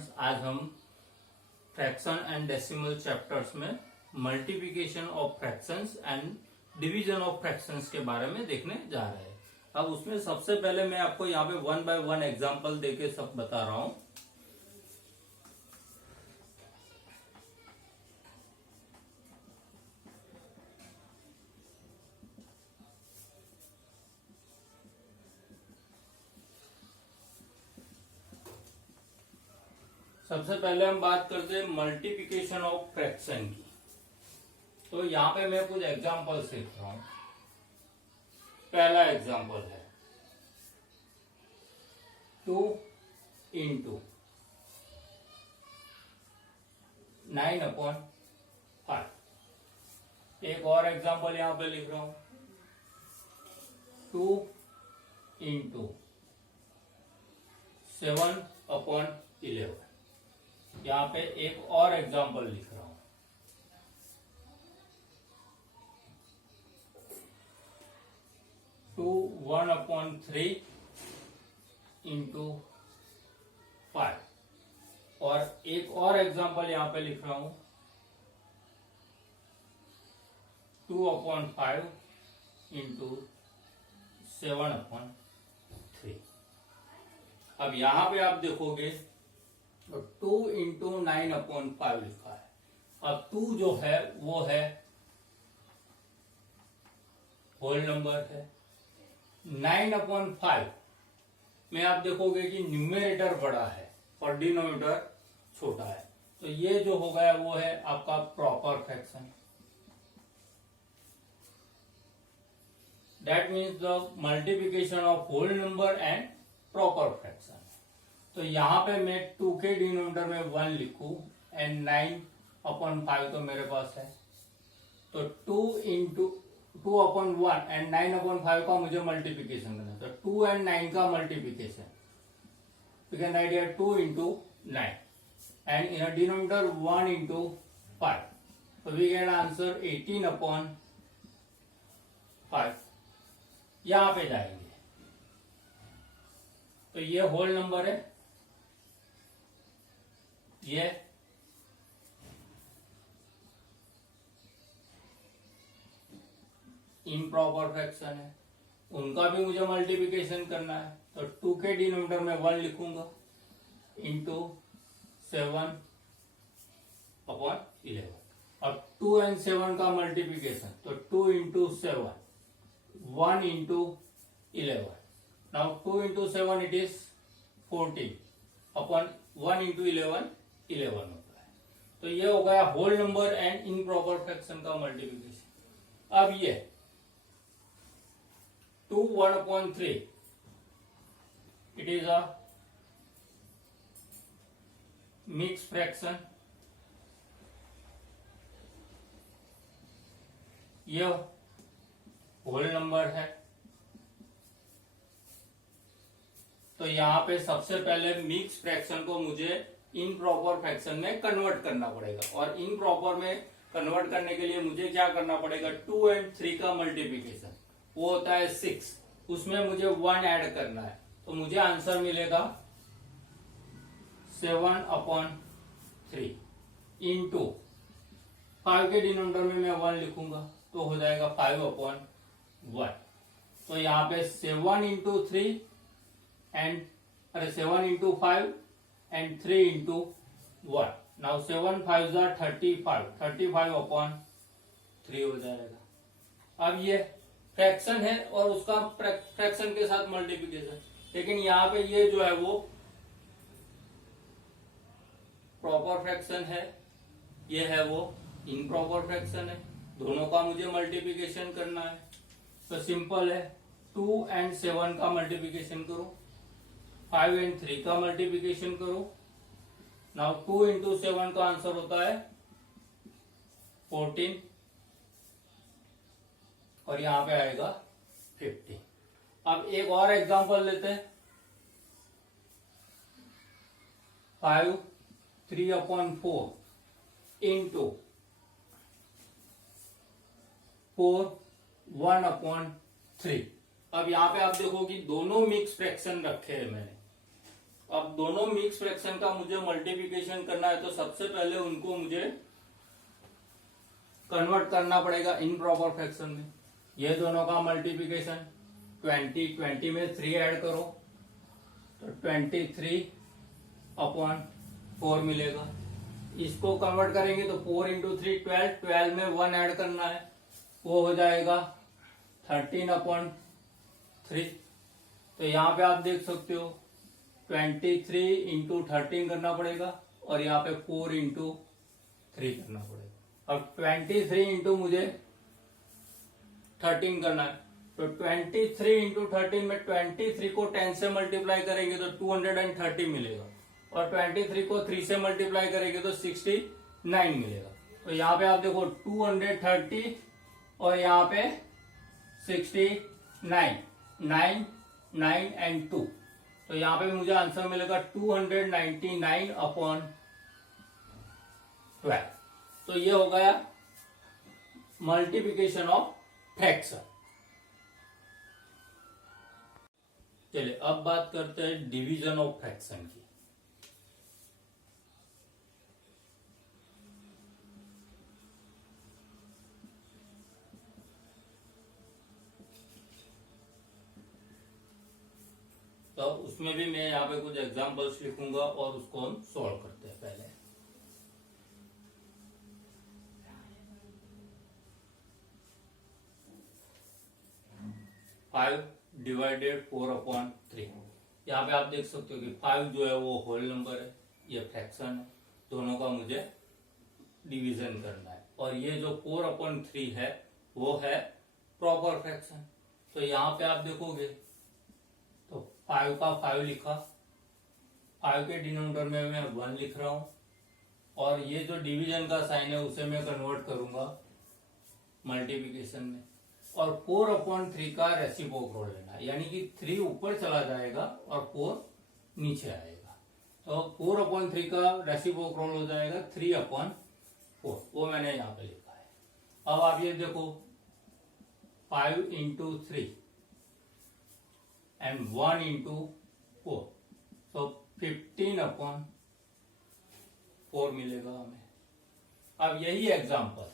Students, आज हम fraction and decimal chapters में multiplication of fractions and division of fractions के बारे में देखने जा रहे हैं। अब उसमें सबसे पहले मैं आपको यहाँ पे 1 बाय 1 एग्जांपल देके सब बता रहा हूँ। सबसे पहले हम बात करते हैं मल्टीप्लिकेशन ऑफ फ्रैक्शन की। तो यहाँ पे मैं कुछ एग्जांपल्स लिख रहा हूं। पहला एग्जांपल है 2 इंटू 9/5। एक और एग्जांपल यहाँ पे लिख रहा हूं 2 इंटू 7/11। यहाँ पे एक और एग्जांपल लिख रहा हूं 2 1/3 इंटू 5। और एक और एग्जांपल यहाँ पे लिख रहा हूं 2/5 इंटू 7/3। अब यहाँ पे आप देखोगे 2 इंटू 9/5 लिखा है। अब 2 जो है वो है होल नंबर है। 9/5 में आप देखोगे कि न्यूमरेटर बड़ा है और डिनोमिनेटर छोटा है, तो ये जो हो गया वो है आपका proper fraction. That means the multiplication of whole number and proper fraction. तो यहां पे मैं 2 के डिनोमिनेटर में 1 लिखूं एंड 9/5 तो मेरे पास है, तो 2 इंटू 2/1 एंड 9/5 का मुझे मल्टीप्लिकेशन करना है। तो 2 एंड 9 का multiplication, you can write here 2 into 9 and in a denominator 1 into 5, so we get answer 18/5। यहां पे जाएंगे तो ये होल नंबर है, ये इम्प्रॉपर फ्रैक्शन है, उनका भी मुझे मल्टीप्लिकेशन करना है। तो 2 के डिनोमिनेटर में 1 लिखूंगा इंटू 7/11। और 2 एंड 7 का मल्टीप्लिकेशन, तो 2 into 7 1 into 11। Now 2 into 7 it is 14/1 into 11 होता है। तो ये हो गया whole number and improper fraction का मल्टीप्लिकेशन। अब ये 2 1/3 it is a mixed fraction। यह होल नंबर है, तो यहां पे सबसे पहले मिक्स फ्रैक्शन को मुझे इनप्रॉपर फ्रैक्शन में कन्वर्ट करना पड़ेगा। और इनप्रॉपर में कन्वर्ट करने के लिए मुझे क्या करना पड़ेगा, 2 एंड 3 का मल्टीप्लिकेशन वो होता है 6, उसमें मुझे 1 ऐड करना है, तो मुझे आंसर मिलेगा 7/3 इंटू 5 के डिनोमिनेटर में मैं 1 लिखूंगा तो हो जाएगा 5/1। तो यहाँ पे 7 into 3 and 7 into 5 and 3 into 1। Now 7 5 35/3 हो जाएगा। अब ये फ्रैक्शन है और उसका फ्रैक्शन के साथ मल्टीप्लिकेशन, लेकिन यहाँ पे ये जो है वो प्रॉपर फ्रैक्शन है, ये है वो इनप्रॉपर फ्रैक्शन है। दोनों का मुझे मल्टीप्लिकेशन करना है, तो सिंपल है 2 एंड 7 का मल्टीप्लिकेशन करो, 5 एंड 3 का मल्टीप्लिकेशन करो। नाउ 2 इंटू 7 का आंसर होता है 14 और यहां पे आएगा 50। अब एक और एग्जांपल लेते हैं 5 3/4 इंटू 4 1/3। अब यहां पे आप देखो कि दोनों मिक्स फ्रैक्शन रखे हैं मैंने। अब अब दोनों मिक्स फ्रैक्शन का मुझे मल्टीप्लिकेशन करना है, तो सबसे पहले उनको मुझे कन्वर्ट करना पड़ेगा इन प्रॉपर फ्रैक्शन में। ये दोनों का मल्टीप्लिकेशन 20 में 3 ऐड करो तो 23/4 मिलेगा। इसको कन्वर्ट करेंगे तो 4 इंटू 3 12 में 1 ऐड करना है, वो हो जाएगा 13/3। तो यहाँ पे आप देख सकते हो 23 इंटू 13 करना पड़ेगा और यहाँ पे 4 इंटू 3 करना पड़ेगा। अब 23 इंटू मुझे 13 करना है, तो 23 इंटू 13 में 23 को 10 से मल्टीप्लाई करेंगे तो 230 मिलेगा और 23 को 3 से मल्टीप्लाई करेंगे तो 69 मिलेगा। तो यहाँ पे आप देखो 230 और यहाँ पे 69, 9 एंड 2, तो यहाँ पे मुझे आंसर मिलेगा 299/12। तो ये हो गया मल्टीप्लिकेशन ऑफ फ्रैक्शन। चलिए अब बात करते हैं डिवीजन ऑफ फ्रैक्शन की। तो उसमें भी मैं यहाँ पे कुछ एग्जांपल्स लिखूंगा और उसको हम सॉल्व करते हैं। पहले 5 डिवाइडेड 4/3। यहाँ पे आप देख सकते हो कि 5 जो है वो होल नंबर है, ये फ्रैक्शन है, दोनों का मुझे डिवीजन करना है। और ये जो 4/3 है वो है प्रॉपर फ्रैक्शन। तो यहाँ पे आप देखोगे तो 5 का 5 लिखा, 5 के डिनोमिनेटर में मैं 1 लिख रहा हूं और ये जो डिवीजन का साइन है उसे मैं कन्वर्ट करूंगा मल्टीप्लिकेशन में। और 4/3 का रेसिप्रोकल लेना है, यानी कि 3 ऊपर चला जाएगा और 4 नीचे आएगा। तो 4/3 का रेसिप्रोकल हो जाएगा 3/4, वो मैंने यहाँ पे लिखा है। अब आप ये देखो 5 इंटू 3 एंड 1 इंटू 4, तो 15/4 मिलेगा हमें। अब यही एग्जाम्पल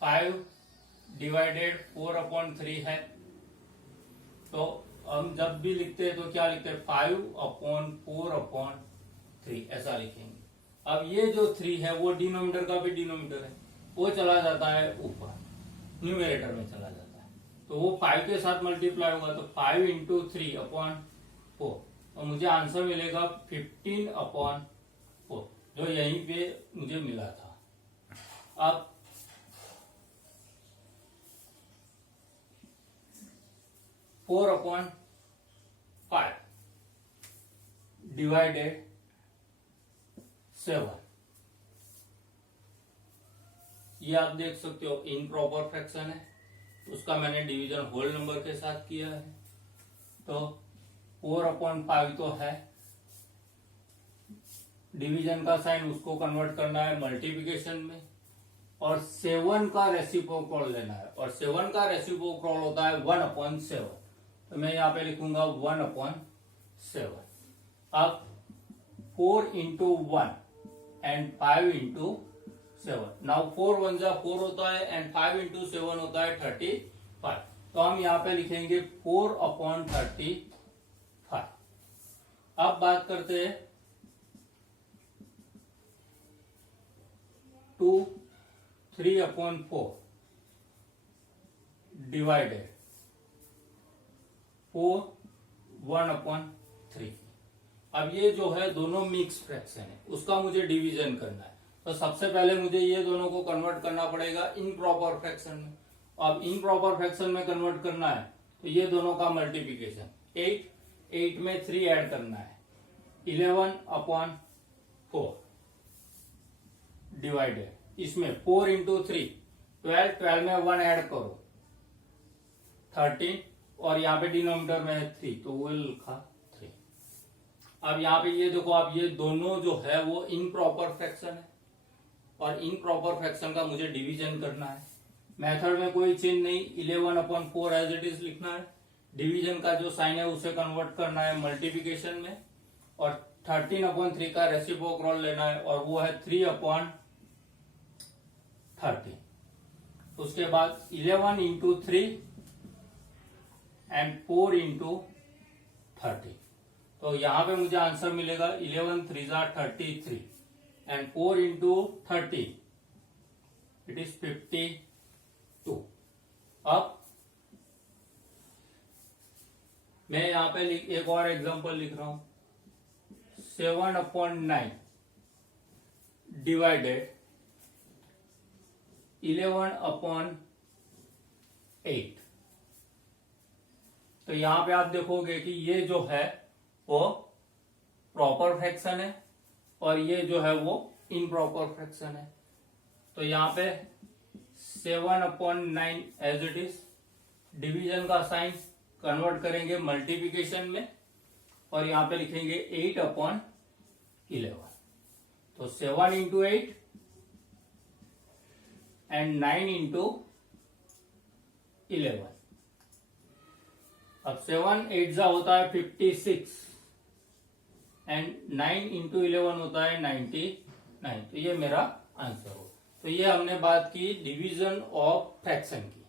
5 डिवाइडेड 4/3 है, तो हम जब भी लिखते हैं तो क्या लिखते हैं 5/4/3 ऐसा लिखेंगे। अब ये जो 3 है वो डिनोमिनेटर का भी डिनोमिनेटर है, वो चला जाता है ऊपर, न्यूमरेटर में चला जाता है, तो वो 5 के साथ मल्टीप्लाई होगा, तो 5 इंटू 3/4, तो मुझे आंसर मिलेगा 15/4, जो यहीं पे मुझे मिला था। अब 4/5 डिवाइडेड 7, ये आप देख सकते हो इनप्रॉपर फ्रैक्शन है, उसका मैंने डिवीजन होल नंबर के साथ किया है। तो 4/5 तो है, डिवीजन का साइन उसको कन्वर्ट करना है मल्टीप्लिकेशन में, और 7 का रेसिप्रोकल लेना है, और 7 का रेसिप्रोकल होता है 1/7, तो मैं यहाँ पे लिखूंगा 1/7। अब 4 इंटू 1 एंड 5 इंटू 7, नाउ 4 1 जा 4 होता है एंड 5 इंटू 7 होता है 35, तो हम यहाँ पे लिखेंगे 4/35। अब बात करते हैं 2 3/4 डिवाइडेड 4 1/3। अब ये जो है दोनों मिक्स फ्रैक्शन है, उसका मुझे डिवीजन करना है। तो सबसे पहले मुझे ये दोनों को कन्वर्ट करना पड़ेगा इनप्रॉपर फ्रैक्शन में। अब इनप्रॉपर फ्रैक्शन में कन्वर्ट करना है तो ये दोनों का मल्टीप्लिकेशन 8 में 3 ऐड करना है, 11/4 डिवाइडेड, इसमें 4 इंटू 3 12 में 1 ऐड करो 13, और यहाँ पे डिनोमिनेटर में है 3, तो वो लिखा 3। अब यहाँ पे ये देखो, आप ये दोनों जो है वो इनप्रॉपर फ्रैक्शन है, और इनप्रॉपर फ्रैक्शन का मुझे डिवीजन करना है। मेथड में कोई चेंज नहीं, 11/4 एज इट इज लिखना है, डिवीजन का जो साइन है उसे कन्वर्ट करना है मल्टीप्लिकेशन में, और 13/3 का रेसिप्रोकल लेना है और वो है 3/30। उसके बाद 11 इंटू 3 एंड 4 इंटू 30। तो यहां पे मुझे आंसर मिलेगा 11 3 33 एंड 4 इंटू 30 इट इज 52। अब मैं यहां पे एक और एग्जांपल लिख रहा हूं। 7/9 डिवाइडेड 11/8। तो यहां पे आप देखोगे कि ये जो है वो प्रॉपर फ्रैक्शन है और ये जो है वो इम्प्रॉपर फ्रैक्शन है। तो यहां पे 7/9 एज इट इज, डिवीजन का साइन कन्वर्ट करेंगे मल्टीप्लिकेशन में और यहां पे लिखेंगे 8/11। तो 7 इंटू 8 एंड 9 इंटू 11। अब 7 8 होता है 56 एंड 9 इंटू 11 होता है 99। तो ये मेरा आंसर हो। तो ये हमने बात की डिवीजन ऑफ फ्रैक्शन की।